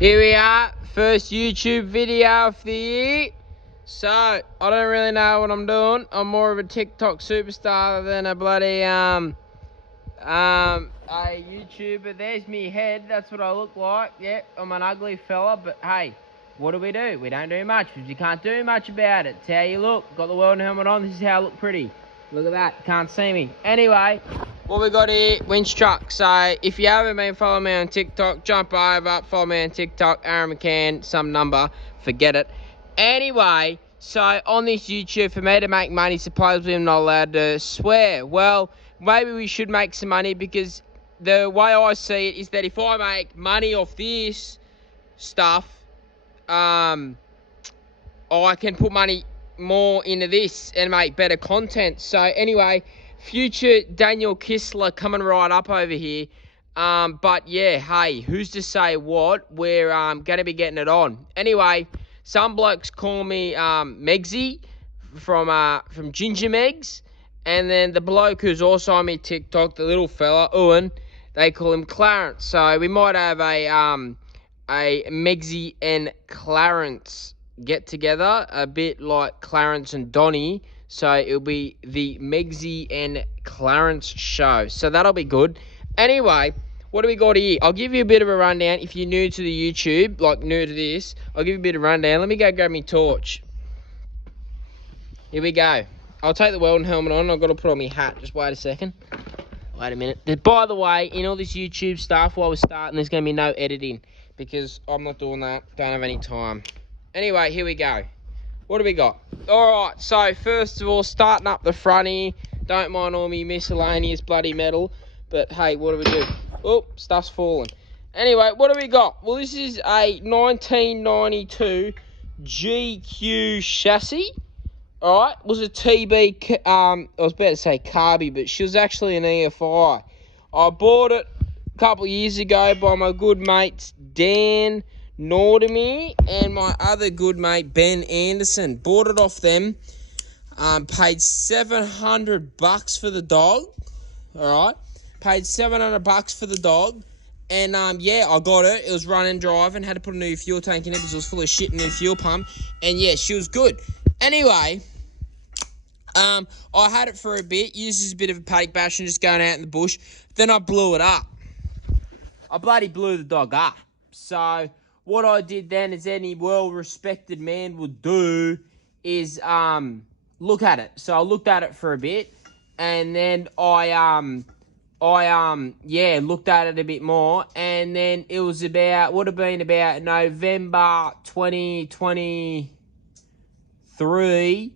Here we are, first YouTube video of the year. So, I don't really know what I'm doing. I'm more of a TikTok superstar than a bloody, a YouTuber. There's me head, that's what I look like. Yeah, I'm an ugly fella, but hey, what do? We don't do much, because you can't do much about it. It's how you look. Got the world helmet on, this is how I look pretty. Look at that, can't see me. Anyway, what we got here, winch truck. So if you haven't been following me on TikTok, jump over, follow me on TikTok, Aaron McCann, some number, forget it. Anyway, so on this YouTube, for me to make money, supposedly I'm not allowed to swear. Well, maybe we should make some money, because the way I see it is that if I make money off this stuff, I can put money more into this and make better content. So anyway, future Daniel Kistler coming right up over here. But yeah, hey, who's to say what? We're going to be getting it on. Anyway, some blokes call me Megsy from Ginger Megs. And then the bloke who's also on me TikTok, the little fella, Owen, they call him Clarence. So we might have a Megsy and Clarence get together, a bit like Clarence and Donnie. So it'll be the Megsy and Clarence show. So that'll be good. Anyway, what do we got here? I'll give you a bit of a rundown. If you're new to the YouTube, like new to this, I'll give you a bit of a rundown. Let me go grab my torch. Here we go. I'll take the welding helmet on. I've got to put on my hat. Just wait a second. Wait a minute. By the way, in all this YouTube stuff, while we're starting, there's going to be no editing, because I'm not doing that. Don't have any time. Anyway, here we go. What do we got? Alright, so first of all, starting up the front here. Don't mind all me miscellaneous bloody metal. But hey, what do we do? Oh, stuff's falling. Anyway, what do we got? Well, this is a 1992 GQ chassis. Alright, was a TB, I was about to say Carby, but she was actually an EFI. I bought it a couple of years ago by my good mates Dan Nordemir and my other good mate Ben Anderson. Bought it off them. Paid $700 for the dog. Alright. Paid $700 for the dog. And yeah, I got it. It was running, driving. Had to put a new fuel tank in it because it was full of shit and new fuel pump. And yeah, she was good. Anyway, I had it for a bit. Used as a bit of a paddock bash and just going out in the bush. Then I blew it up. I bloody blew the dog up. So what I did then, as any well-respected man would do, is look at it. So I looked at it for a bit, and then I looked at it a bit more, and then it was would have been about November 2023.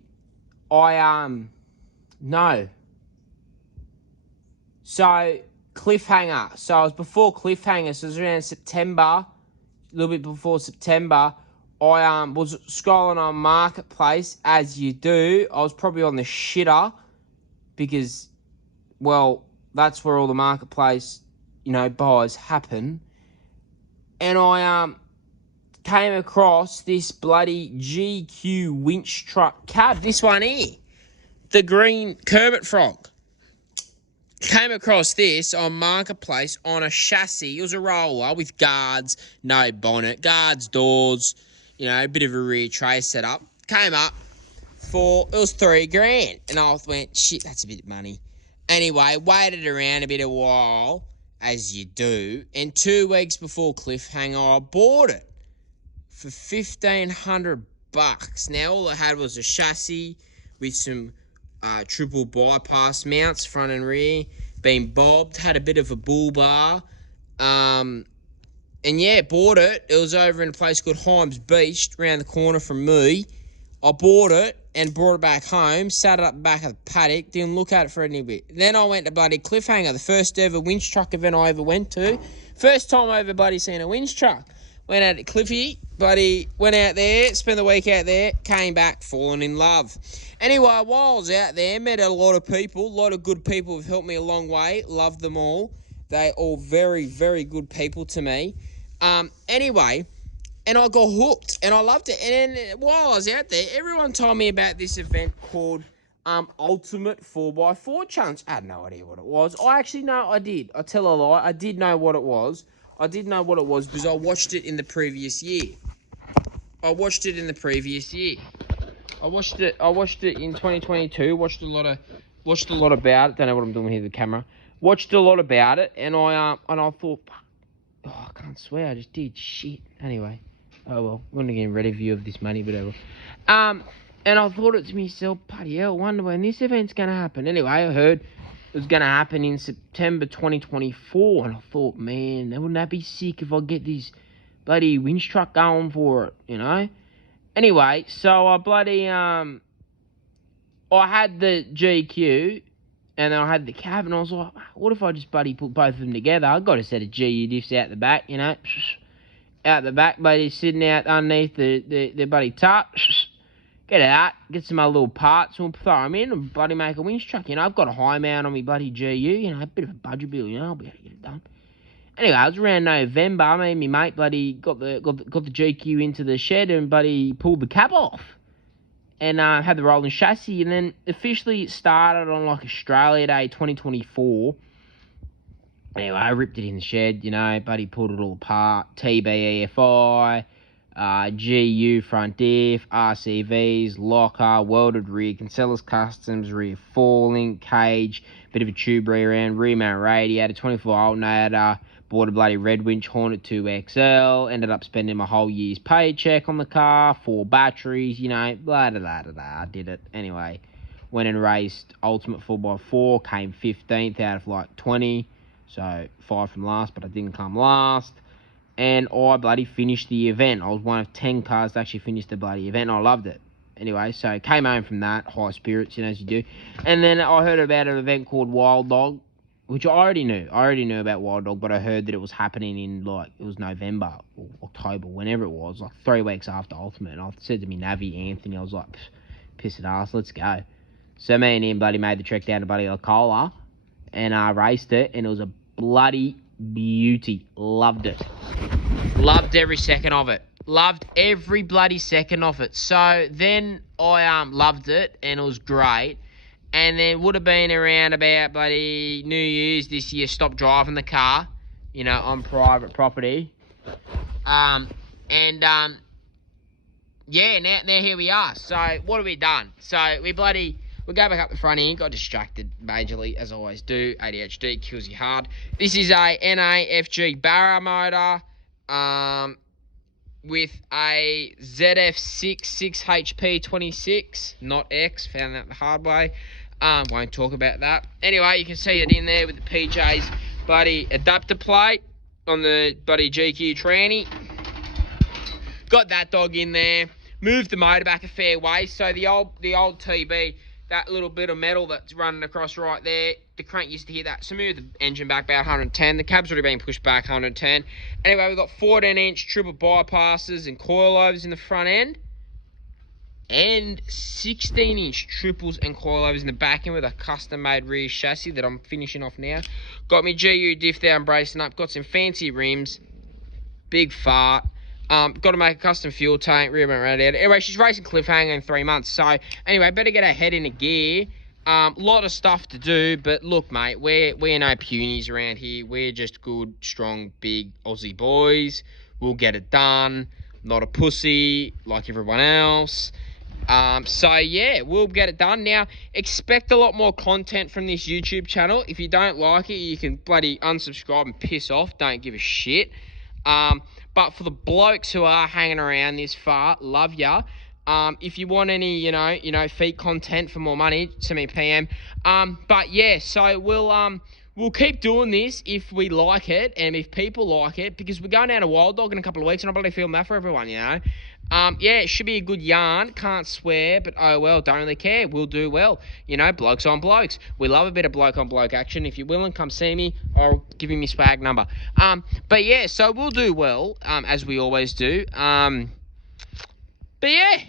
So Cliffhanger. So it was before Cliffhanger, so it was around September. A little bit before September, I was scrolling on Marketplace, as you do. I was probably on the shitter, because, well, that's where all the Marketplace, buys happen. And I came across this bloody GQ winch truck cab. This one here, the green Kermit frog. Came across this on Marketplace on a chassis. It was a roller with guards, no bonnet, guards, doors, a bit of a rear tray setup. Came up it was $3,000. And I went, shit, that's a bit of money. Anyway, waited around a bit of while, as you do. And 2 weeks before Cliffhanger, I bought it for $1,500. Now, all it had was a chassis with some triple bypass mounts, front and rear, been bobbed, had a bit of a bull bar, and yeah, bought it. It was over in a place called Himes Beach, around the corner from me. I bought it and brought it back home, sat it up the back of the paddock, didn't look at it for any bit. Then I went to bloody Cliffhanger, the first ever winch truck event I ever went to. First time I ever bloody seen a winch truck. Went out to Cliffy, bloody went out there, spent the week out there, came back, fallen in love. Anyway, while I was out there, met a lot of people, a lot of good people who've helped me a long way. Loved them all. They all very, very good people to me. Anyway, and I got hooked, and I loved it. And then while I was out there, everyone told me about this event called Ultimate 4x4 Challenge. I had no idea what it was. I actually know I did. I tell a lie. I did know what it was. I did know what it was because I watched it in the previous year. I watched it in 2022. Watched a lot about it. Don't know what I'm doing here with the camera. Watched a lot about it, and I thought, oh, I can't swear. I just did shit. Anyway, oh well. I'm gonna get a ready view of this money, whatever. And I thought it to myself, bloody hell, wonder when this event's gonna happen. Anyway, I heard it was gonna happen in September 2024, and I thought, man, wouldn't that be sick if I get this bloody winch truck going for it, you know? Anyway, so I had the GQ, and then I had the cab, and I was like, what if I just bloody put both of them together? I got a set of GU diffs out the back, you know, out the back, buddy, sitting out underneath the bloody tarp. Get out, get some other little parts, and we'll throw them in and bloody make a winch truck, you know. I've got a high mount on me bloody GU, you know, a bit of a budget bill, you know, I'll be able to get it done. Anyway, it was around November, me and my mate bloody got the GQ into the shed and bloody pulled the cab off. And had the rolling chassis, and then officially it started on like Australia Day 2024. Anyway, I ripped it in the shed, you know, buddy pulled it all apart, TBEFI, GU front diff, RCVs, locker, welded rear, Cancella's Customs, rear falling, cage, bit of a tube rear end, rear mount radiator, 24 alternator, bought a bloody Red Winch Hornet 2XL, ended up spending my whole year's paycheck on the car, 4 batteries, you know, blah, blah, blah, blah, blah. I did it. Anyway, went and raced Ultimate 4x4, came 15th out of like 20, so 5 from last, but I didn't come last. And I bloody finished the event. I was one of 10 cars to actually finish the bloody event, and I loved it. Anyway, so came home from that, high spirits, you know, as you do. And then I heard about an event called Wild Dog, which I already knew. I already knew about Wild Dog, but I heard that it was happening in, like, it was November or October, whenever it was, like 3 weeks after Ultimate. And I said to me, Navi, Anthony, I was like, piss it ass, let's go. So me and him bloody made the trek down to bloody Alcola, and I raced it, and it was a bloody beauty. Loved it. Loved every second of it. Loved every bloody second of it. So then I loved it, and it was great. And then would have been around about bloody New Year's this year, stopped driving the car, you know, on private property. Yeah, now here we are. So what have we done? So we go back up the front end, got distracted majorly, as I always do. ADHD kills you hard. This is a NAFG Barra motor with a ZF6 6HP 26, not X, found that the hard way. Won't talk about that. Anyway, you can see it in there with the PJ's bloody adapter plate on the bloody GQ tranny. Got that dog in there. Moved the motor back a fair way. So the old TB, that little bit of metal that's running across right there, the crank used to hit that. So moved the engine back about 110. The cab's already been pushed back 110. Anyway, we've got 14-inch triple bypasses and coilovers in the front end, and 16-inch triples and coilovers in the back end with a custom-made rear chassis that I'm finishing off now. Got me GU diff there, I'm bracing up. Got some fancy rims, big fart. Got to make a custom fuel tank, rear mount radiator. Anyway, she's racing Cliffhanger in 3 months. So, anyway, better get her head in a gear. Lot of stuff to do, but look, mate, we're no punies around here. We're just good, strong, big Aussie boys. We'll get it done. Not a pussy like everyone else. So yeah, we'll get it done. Now, expect a lot more content from this YouTube channel. If you don't like it, you can bloody unsubscribe and piss off. Don't give a shit. But for the blokes who are hanging around this far, love ya. If you want any, you know, feet content for more money, send me a PM. But yeah, so we'll keep doing this if we like it and if people like it, because we're going down to Wild Dog in a couple of weeks, and I'll probably film that for everyone, you know. Yeah, it should be a good yarn. Can't swear, but oh well, don't really care. We'll do well. You know, blokes on blokes. We love a bit of bloke on bloke action. If you're willing, come see me. I'll give you my swag number. But yeah, so we'll do well, as we always do. But yeah,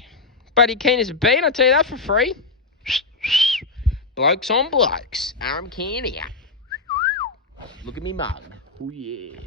buddy, keen as a bean. I'll tell you that for free. Blokes on blokes. Aram Keen here. Look at me mug. Oh yeah.